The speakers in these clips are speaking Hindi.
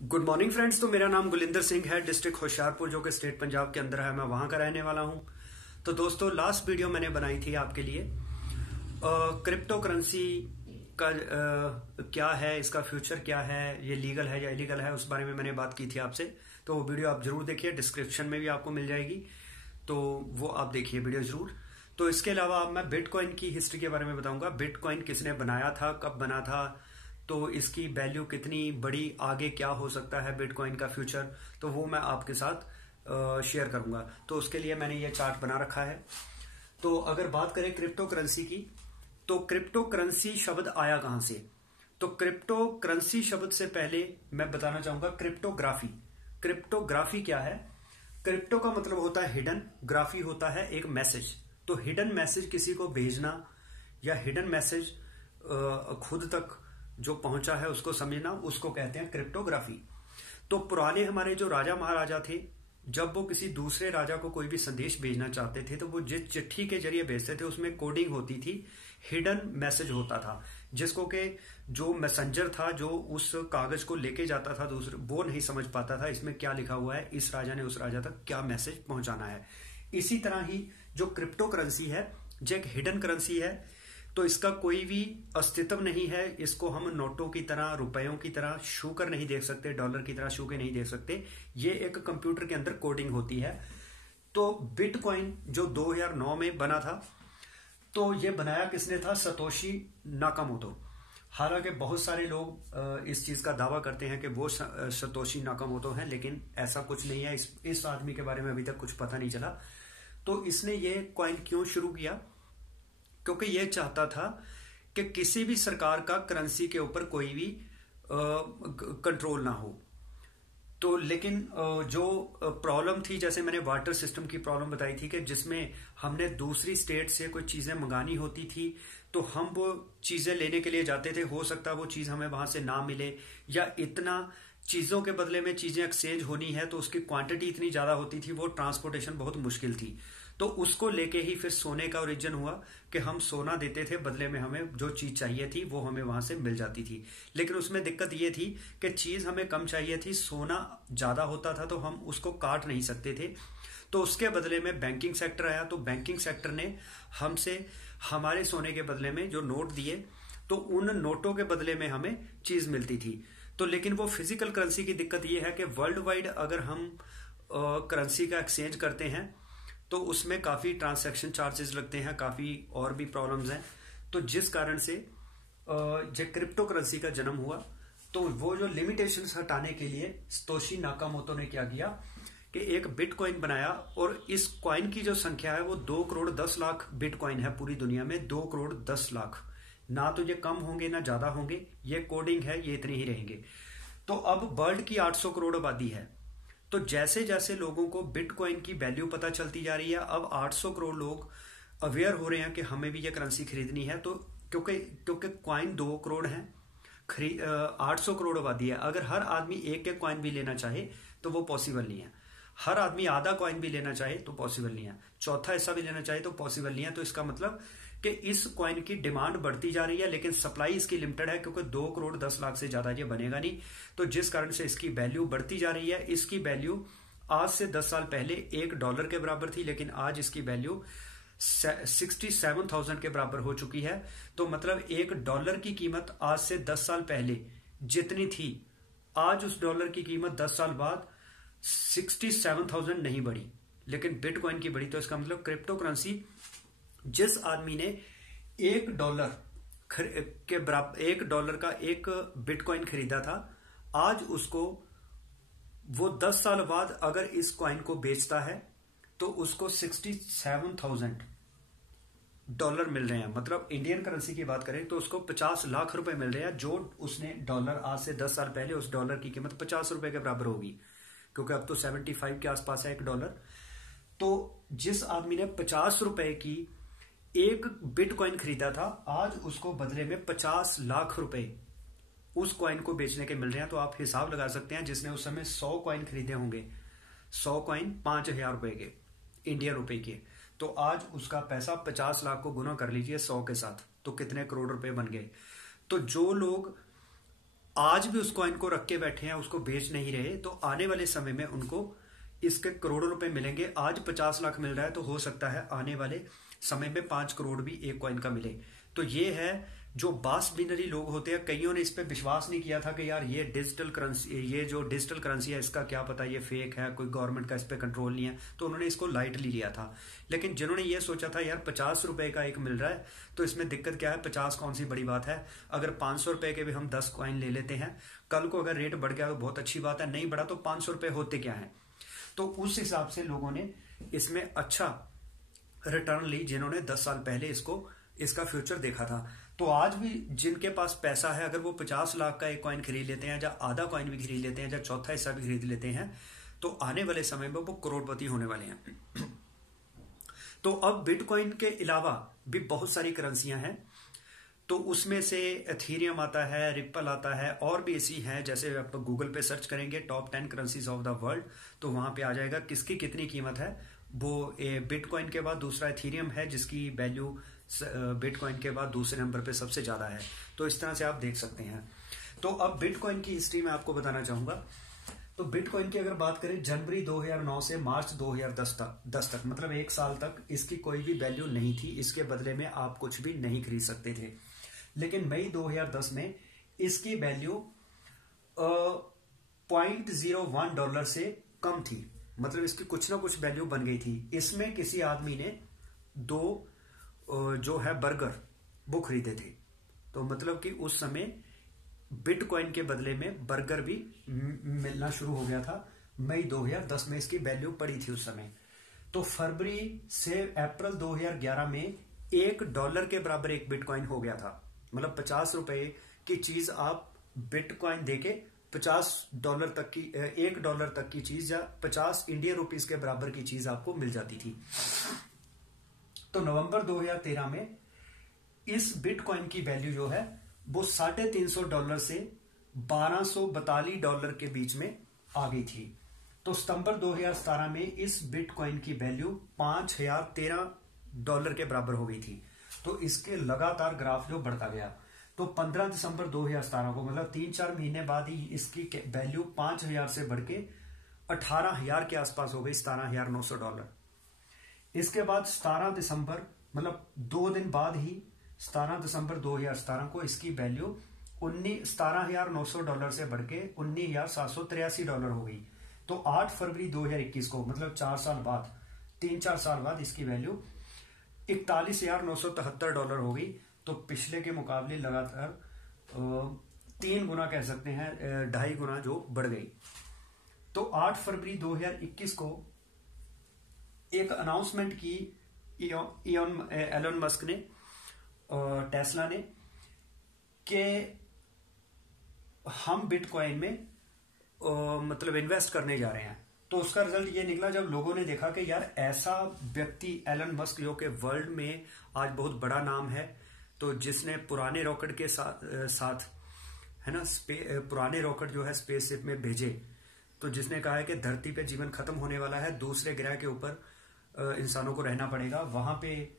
Good morning friends. तो मेरा नाम गुलिंदर सिंह है, डिस्ट्रिक्ट होशियारपुर जो कि स्टेट पंजाब के अंदर है। मैं वहां का रहने वाला हूं। तो दोस्तों, लास्ट वीडियो मैंने बनाई थी आपके लिए क्रिप्टो करेंसी का क्या है, इसका फ्यूचर क्या है, ये लीगल है या इलीगल है, उस बारे में मैंने बात की थी आपसे। तो वो वीडियो आप जरूर देखिए, डिस्क्रिप्शन में भी आपको मिल जाएगी, तो वो आप देखिए वीडियो जरूर। तो इसके अलावा अब मैं बिटकॉइन की हिस्ट्री के बारे में बताऊंगा। बिटकॉइन किसने बनाया था, कब बना था, तो इसकी वैल्यू कितनी बड़ी, आगे क्या हो सकता है बिटकॉइन का फ्यूचर, तो वो मैं आपके साथ शेयर करूंगा। तो उसके लिए मैंने ये चार्ट बना रखा है। तो अगर बात करें क्रिप्टो करेंसी की, तो क्रिप्टो करेंसी शब्द आया कहां से? तो क्रिप्टो करेंसी शब्द से पहले मैं बताना चाहूंगा क्रिप्टोग्राफी। क्रिप्टोग्राफी क्या है? क्रिप्टो का मतलब होता है हिडन, ग्राफी होता है एक मैसेज। तो हिडन मैसेज किसी को भेजना या हिडन मैसेज खुद तक जो पहुंचा है उसको समझना, उसको कहते हैं क्रिप्टोग्राफी। तो पुराने हमारे जो राजा महाराजा थे, जब वो किसी दूसरे राजा को कोई भी संदेश भेजना चाहते थे तो वो जिस चिट्ठी के जरिए भेजते थे उसमें कोडिंग होती थी, हिडन मैसेज होता था, जिसको के जो मैसेंजर था जो उस कागज को लेके जाता था दूसरे, वो नहीं समझ पाता था इसमें क्या लिखा हुआ है, इस राजा ने उस राजा तक क्या मैसेज पहुंचाना है। इसी तरह ही जो क्रिप्टो करेंसी है जो एक हिडन करेंसी है, तो इसका कोई भी अस्तित्व नहीं है। इसको हम नोटों की तरह, रुपयों की तरह छू कर नहीं देख सकते, डॉलर की तरह छू के नहीं देख सकते। ये एक कंप्यूटर के अंदर कोडिंग होती है। तो बिटकॉइन जो 2009 में बना था, तो ये बनाया किसने था? Satoshi Nakamoto. हालांकि बहुत सारे लोग इस चीज का दावा करते हैं कि वो सतोशी नाकामोटो हैं, लेकिन ऐसा कुछ नहीं है। इस आदमी के बारे में अभी तक कुछ पता नहीं चला। तो इसने ये कॉइन क्यों शुरू किया? क्योंकि यह चाहता था कि किसी भी सरकार का करेंसी के ऊपर कोई भी कंट्रोल ना हो। तो लेकिन जो प्रॉब्लम थी, जैसे मैंने वाटर सिस्टम की प्रॉब्लम बताई थी कि जिसमें हमने दूसरी स्टेट से कोई चीजें मंगानी होती थी, तो हम वो चीजें लेने के लिए जाते थे, हो सकता है वो चीज हमें वहां से ना मिले, या इतना चीजों के बदले में चीजें एक्सचेंज होनी है तो उसकी क्वांटिटी इतनी ज्यादा होती थी, वो ट्रांसपोर्टेशन बहुत मुश्किल थी। तो उसको लेके ही फिर सोने का ओरिजिन हुआ कि हम सोना देते थे, बदले में हमें जो चीज चाहिए थी वो हमें वहां से मिल जाती थी। लेकिन उसमें दिक्कत ये थी कि चीज हमें कम चाहिए थी, सोना ज्यादा होता था, तो हम उसको काट नहीं सकते थे। तो उसके बदले में बैंकिंग सेक्टर आया। तो बैंकिंग सेक्टर ने हमसे हमारे सोने के बदले में जो नोट दिए, तो उन नोटों के बदले में हमें चीज मिलती थी। तो लेकिन वो फिजिकल करेंसी की दिक्कत ये है कि वर्ल्ड वाइड अगर हम करेंसी का एक्सचेंज करते हैं तो उसमें काफी ट्रांजैक्शन चार्जेस लगते हैं, काफी और भी प्रॉब्लम्स हैं। तो जिस कारण से जो क्रिप्टो करेंसी का जन्म हुआ, तो वो जो लिमिटेशंस हटाने के लिए सतोशी नाकामोटो ने क्या किया कि एक बिटकॉइन बनाया। और इस कॉइन की जो संख्या है वो 2 करोड़ 10 लाख बिटकॉइन है पूरी दुनिया में। 2 करोड़ 10 लाख, ना तो ये कम होंगे ना ज्यादा होंगे, ये कोडिंग है, ये इतने ही रहेंगे। तो अब वर्ल्ड की 800 करोड़ आबादी है। तो जैसे जैसे लोगों को बिटकॉइन की वैल्यू पता चलती जा रही है, अब 800 करोड़ लोग अवेयर हो रहे हैं कि हमें भी ये करेंसी खरीदनी है। तो क्योंकि कॉइन 2 करोड़ है, 800 करोड़ आबादी है, अगर हर आदमी एक एक कॉइन भी लेना चाहे तो वो पॉसिबल नहीं है। हर आदमी आधा कॉइन भी लेना चाहे तो पॉसिबल नहीं है, चौथा हिस्सा भी लेना चाहे तो पॉसिबल नहीं है। तो इसका मतलब कि इस कॉइन की डिमांड बढ़ती जा रही है, लेकिन सप्लाई इसकी लिमिटेड है, क्योंकि 2 करोड़ 10 लाख से ज्यादा ये बनेगा नहीं। तो जिस कारण से इसकी वैल्यू बढ़ती जा रही है। इसकी वैल्यू आज से 10 साल पहले $1 के बराबर थी, लेकिन आज इसकी वैल्यू 67,000 के बराबर हो चुकी है। तो मतलब $1 की कीमत आज से 10 साल पहले जितनी थी, आज उस डॉलर की कीमत 10 साल बाद 67,000 नहीं बढ़ी, लेकिन बिटकॉइन की बढ़ी। तो इसका मतलब क्रिप्टो करेंसी, जिस आदमी ने $1 के बराबर $1 का एक बिटकॉइन खरीदा था, आज उसको वो 10 साल बाद अगर इस कॉइन को बेचता है तो उसको $67,000 मिल रहे हैं। मतलब इंडियन करेंसी की बात करें तो उसको 50 लाख रुपए मिल रहे हैं, जो उसने डॉलर आज से 10 साल पहले उस डॉलर की कीमत 50 रुपए के बराबर होगी, क्योंकि अब तो 75 के आसपास है $1। तो जिस आदमी ने 50 रुपए की एक बिटकॉइन खरीदा था, आज उसको बदले में 50 लाख रुपए उस कॉइन को बेचने के मिल रहे हैं। तो आप हिसाब लगा सकते हैं, जिसने उस समय 100 कॉइन खरीदे होंगे, 100 कॉइन 5,000 रुपए के, इंडियन रुपए के, तो आज उसका पैसा 50 लाख को गुना कर लीजिए 100 के साथ, तो कितने करोड़ रुपए बन गए। तो जो लोग आज भी उस कॉइन को रख के बैठे हैं, उसको बेच नहीं रहे, तो आने वाले समय में उनको इसके करोड़ों रुपए मिलेंगे। आज 50 लाख मिल रहा है, तो हो सकता है आने वाले समय में 5 करोड़ भी एक कॉइन का मिले। तो ये है जो बास बिनरी लोग होते हैं, कईयों ने इस पे विश्वास नहीं किया था कि यार ये डिजिटल करेंसी, ये जो डिजिटल करेंसी है इसका क्या पता ये फेक है, कोई गवर्नमेंट का इस पे कंट्रोल नहीं है, तो उन्होंने इसको लाइटली लिया था। लेकिन जिन्होंने ये सोचा था यार 50 रुपए का एक मिल रहा है तो इसमें दिक्कत क्या है, 50 कौन सी बड़ी बात है, अगर 500 रुपए के भी हम 10 कॉइन ले लेते हैं, कल को अगर रेट बढ़ गया तो बहुत अच्छी बात है, नहीं बढ़ा तो 500 रुपए होते क्या है। तो उस हिसाब से लोगों ने इसमें अच्छा रिटर्न ली, जिन्होंने 10 साल पहले इसका फ्यूचर देखा था। तो आज भी जिनके पास पैसा है, अगर वो 50 लाख का एक कॉइन खरीद लेते हैं, या आधा कॉइन भी खरीद लेते हैं, या चौथा हिस्सा भी खरीद लेते हैं, तो आने वाले समय में वो करोड़पति होने वाले हैं। तो अब बिटकॉइन के अलावा भी बहुत सारी करेंसियां हैं, तो उसमें से एथेरियम आता है, रिपल आता है, और भी ऐसी हैं, जैसे आप गूगल पे सर्च करेंगे top 10 currencies of the world, तो वहां पे आ जाएगा किसकी कितनी कीमत है। वो बिटकॉइन के बाद दूसरा एथेरियम है, जिसकी वैल्यू बिटकॉइन के बाद दूसरे नंबर पे सबसे ज्यादा है। तो इस तरह से आप देख सकते हैं। तो अब बिटकॉइन की हिस्ट्री में आपको बताना चाहूंगा। तो बिटकॉइन की अगर बात करें, जनवरी 2009 से मार्च 2010 तक मतलब 1 साल तक इसकी कोई भी वैल्यू नहीं थी, इसके बदले में आप कुछ भी नहीं खरीद सकते थे। लेकिन मई 2010 में इसकी वैल्यू $0.01 से कम थी, मतलब इसकी कुछ ना कुछ वैल्यू बन गई थी। इसमें किसी आदमी ने 2 जो है बर्गर वो खरीदे थे, तो मतलब कि उस समय बिटकॉइन के बदले में बर्गर भी मिलना शुरू हो गया था। मई 2010 में इसकी वैल्यू पड़ी थी उस समय। तो फरवरी से अप्रैल 2011 में $1 के बराबर एक बिटकॉइन हो गया था, मतलब 50 रुपए की चीज आप बिटकॉइन देके $50 तक की, $1 तक की चीज या 50 इंडियन रुपीस के बराबर की चीज आपको मिल जाती थी। तो नवंबर 2013 में इस बिटकॉइन की वैल्यू जो है वो $350 से $1242 के बीच में आ गई थी। तो सितंबर 2017 में इस बिटकॉइन की वैल्यू $5013 के बराबर हो गई थी। तो इसके लगातार ग्राफ जो बढ़ता गया, तो 15 दिसंबर 2017 को मतलब 3-4 महीने बाद ही इसकी वैल्यू 5000 से बढ़ के 18000 के आसपास हो गई, $17,900। इसके बाद 17 दिसंबर मतलब 2 दिन बाद ही 17 दिसंबर 2017 को इसकी वैल्यू $17,900 से बढ़ के $19,783 हो गई। तो 8 फरवरी 2021 को मतलब 4 साल बाद, 3-4 साल बाद इसकी वैल्यू $41,973 हो गई। तो पिछले के मुकाबले लगातार 3 गुना कह सकते हैं, 2.5 गुना जो बढ़ गई। तो 8 फरवरी 2021 को एक अनाउंसमेंट की एलन मस्क ने, टेस्ला ने, कि हम बिटकॉइन में मतलब इन्वेस्ट करने जा रहे हैं। तो उसका रिजल्ट ये निकला जब लोगों ने देखा कि यार ऐसा व्यक्ति एलन मस्क जो कि वर्ल्ड में आज बहुत बड़ा नाम है, तो जिसने पुराने रॉकेट के साथ है ना, पुराने रॉकेट जो है स्पेसशिप में भेजे, तो जिसने कहा है कि धरती पे जीवन खत्म होने वाला है, दूसरे ग्रह के ऊपर इंसानों को रहना पड़ेगा, वहां पे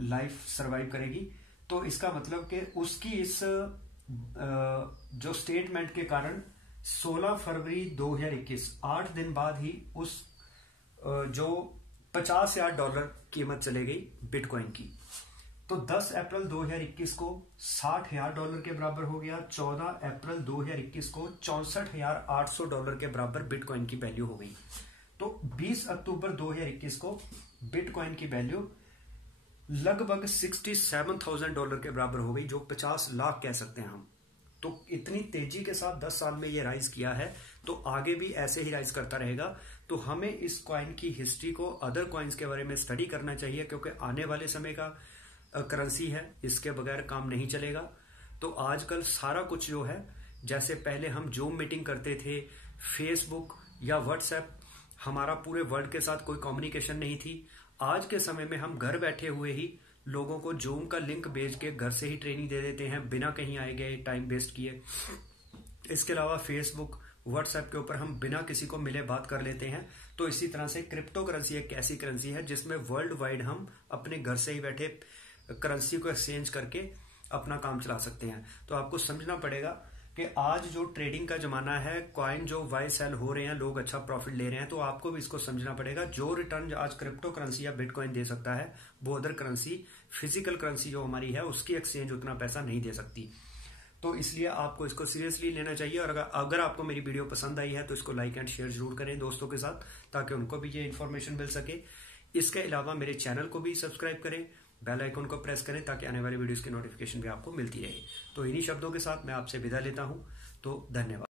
लाइफ सरवाइव करेगी। तो इसका मतलब कि उसकी इस जो स्टेटमेंट के कारण 16 फरवरी 2021 8 दिन बाद ही उस जो $50,000 कीमत चले गई बिटकॉइन की। तो 10 अप्रैल 2021 को $60,000 के बराबर हो गया। 14 अप्रैल 2021 को $64,800 के बराबर बिटकॉइन की वैल्यू हो गई। तो 20 अक्टूबर 2021 को बिटकॉइन की वैल्यू लगभग $67,000 के बराबर हो गई, जो 50 लाख कह सकते हैं हम। तो इतनी तेजी के साथ 10 साल में ये राइज किया है, तो आगे भी ऐसे ही राइज करता रहेगा। तो हमें इस कॉइन की हिस्ट्री को, अदर कॉइन्स के बारे में स्टडी करना चाहिए, क्योंकि आने वाले समय का करेंसी है, इसके बगैर काम नहीं चलेगा। तो आजकल सारा कुछ जो है, जैसे पहले हम जूम मीटिंग करते थे, फेसबुक या व्हाट्सएप, हमारा पूरे वर्ल्ड के साथ कोई कम्युनिकेशन नहीं थी। आज के समय में हम घर बैठे हुए ही लोगों को जूम का लिंक भेज के घर से ही ट्रेनिंग दे देते हैं, बिना कहीं आए गए टाइम वेस्ट किए। इसके अलावा फेसबुक, व्हाट्सएप के ऊपर हम बिना किसी को मिले बात कर लेते हैं। तो इसी तरह से क्रिप्टो करेंसी एक ऐसी करेंसी है जिसमें वर्ल्ड वाइड हम अपने घर से ही बैठे करेंसी को एक्सचेंज करके अपना काम चला सकते हैं। तो आपको समझना पड़ेगा कि आज जो ट्रेडिंग का जमाना है, कॉइन जो बाय सेल हो रहे हैं, लोग अच्छा प्रॉफिट ले रहे हैं, तो आपको भी इसको समझना पड़ेगा। जो रिटर्न आज क्रिप्टो करेंसी या बिटकॉइन दे सकता है, वो अदर करेंसी, फिजिकल करेंसी जो हमारी है, उसकी एक्सचेंज उतना पैसा नहीं दे सकती। तो इसलिए आपको इसको सीरियसली लेना चाहिए। और अगर आपको मेरी वीडियो पसंद आई है तो इसको लाइक एंड शेयर जरूर करें दोस्तों के साथ, ताकि उनको भी ये इन्फॉर्मेशन मिल सके। इसके अलावा मेरे चैनल को भी सब्सक्राइब करें, बेल आइकन को प्रेस करें, ताकि आने वाली वीडियोस की नोटिफिकेशन भी आपको मिलती रहे। तो इन्हीं शब्दों के साथ मैं आपसे विदा लेता हूं। तो धन्यवाद।